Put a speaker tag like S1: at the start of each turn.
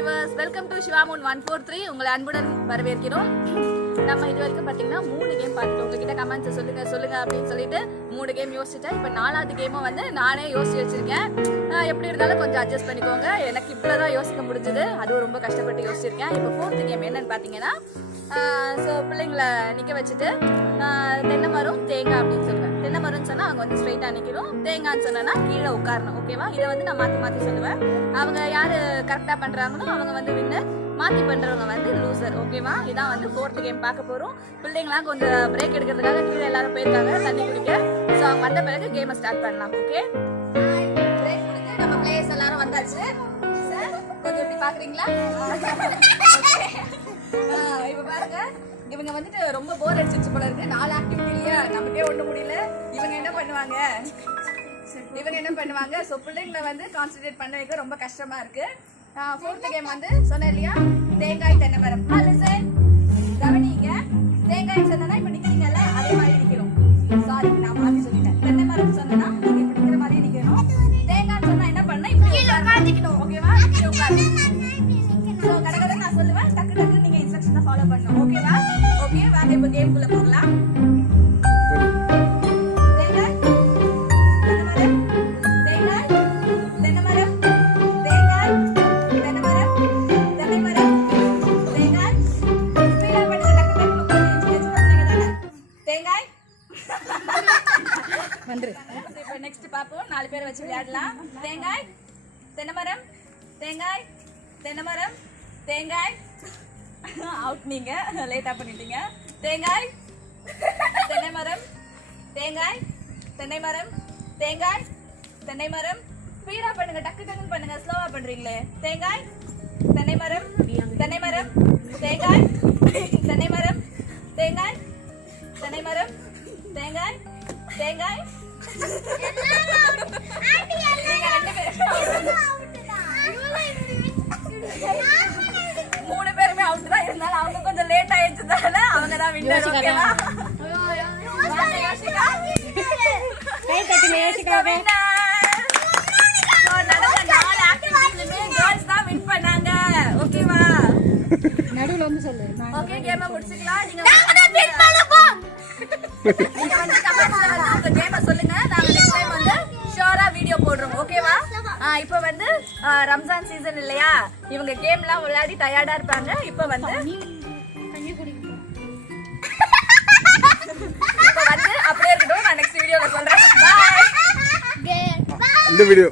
S1: Welcome to சிவாமூன் one four three உங்களை அன்புடன் வரவேற்கிறோம். நம்ம இது வரைக்கும் பார்த்தீங்கன்னா மூணு கேம் பார்த்துட்டு உங்ககிட்ட கமெண்ட்ஸ் சொல்லுங்க சொல்லுங்க அப்படின்னு சொல்லிட்டு மூணு கேம் யோசிச்சுட்டேன். இப்போ நாலாவது கேமும் வந்து நானே யோசிச்சு வச்சிருக்கேன். எப்படி இருந்தாலும் கொஞ்சம் அட்ஜஸ்ட் பண்ணிக்கோங்க. எனக்கு இப்போ தான் யோசிக்க முடிஞ்சது. அதுவும் ரொம்ப கஷ்டப்பட்டு யோசிச்சிருக்கேன். இப்போ ஃபோர்த்து கேம் என்னன்னு பார்த்தீங்கன்னா ஸோ பிள்ளைங்களை நிற்க வச்சுட்டு தென்னை மரம் தேங்காய் அப்படின்னு சொல்லுவேன். தென்னை மரம்னு சொன்னால் அவங்க வந்து ஸ்ட்ரைட்டாக நிற்கணும் தேங்காய்னு சொன்னால் கீழே உட்காரணும் ஓகேவா இதை வந்து நான் மாற்றி மாற்றி சொல்லுவேன். அவங்க யார் கரெக்டாக பண்ணுறாங்களோ அவங்க வந்து வின்னு மாற்றி பண்ணுறவங்க வந்து லூசர் ஓகேவா இதான் வந்து ஃபோர்த்து கேம் பார்க்க போகிறோம் பிள்ளைங்களாம் கொஞ்சம் பிரேக் எடுக்கிறதுக்காக கீழே எல்லாரும் போயிருக்காங்க. தண்ணி குடிக்க. ஸோ அவங்க வந்த பிறகு கேமை ஸ்டார்ட் பண்ணலாம் ஓகே பிரேக் கொடுத்து நம்ம பிளேயர்ஸ் எல்லாரும் வந்தாச்சு. சார் கொஞ்சம் இப்படி பார்க்குறீங்களா இப்போ பாருங்க. இவங்க வந்துட்டு ரொம்ப போர் அடிச்சிருச்சு போல இருக்கு. நாலு ஆக்டிவிட்டி இல்லையா நமக்கே ஒண்ணு முடியல. இவங்க என்ன பண்ணுவாங்க? இவங்க என்ன பண்ணுவாங்க? ஸோ பிள்ளைங்களை வந்து கான்சென்ட்ரேட் பண்ண வைக்க ரொம்ப கஷ்டமா இருக்கு. ஃபோர்த் கேம் வந்து சொன்னேன் இல்லையா? தேங்காய் தென்னை மரம் லிசன் கவனிங்க. தேங்காய் சொன்னா இப்ப நிக்கிறீங்கல்ல அதே மாதிரி நிக்கணும் சாரி நான் மாத்தி சொல்லிட்டேன். தென்னை மரம் சொன்னா நீங்க இப்படி நிக்கிற மாதிரி நிக்கணும். தேங்காய் சொன்னா என்ன பண்ணா இப்படி உட்காந்துக்கணும் ஓகேவா இப்படி உட்காந்து ஸோ கடகட நான் சொல்லுவேன். டக்கு டக்கு நீங்க இன்ஸ்ட்ரக்ஷனை ஃபாலோ பண்ணணும். ஓகேவா ஓகே வாங்க இப்போ கேம்குள்ள இப்போ நெக்ஸ்ட் பாப்போம் நாலு பேர் வச்சு விளையாடலாம். தேங்காய் தென்னை மரம் தேங்காய் தென்னை மரம் தேங்காய். அவுட் நீங்க. லேட்டா பண்ணிட்டீங்க. தேங்காய் தென்னை மரம் தேங்காய் தென்னை மரம் தேங்காய் தென்னை மரம் ஸ்பீடா பண்ணுங்க. டக்கு டக்குன்னு பண்ணுங்க. ஸ்லோவா பண்றீங்களே. தேங்காய் தென்னை மரம் தென்னை மரம் தேங்காய் தென்னை இருந்தாலும் அவங்க கொஞ்சம் லேட் ஆயிடுச்சதால அவங்க தான் வின்னர் ஓகேவா
S2: கை தட்டுங்க.
S1: ஓகேவா?
S2: நடுவுல வந்து சொல்லு
S1: game அ முடிச்சுக்கலாம். நீங்க நீங்க வந்து comments ல வந்து உங்க game அ சொல்லுங்க. நாங்க next time வந்து sure ஆ video போடுறோம். ஓகேவா? ஆ, இப்ப வந்து ஆ, ரம்ஜான் சீசன் இல்லையா? இவங்க கேம்லாம் விளையாடி டயர்டா இருப்பாங்க. இப்ப வந்து இப்ப வந்து அப்படியே இருக்கட்டும். நான் நெக்ஸ்ட் வீடியோல சொல்றேன்.
S3: இந்த வீடியோ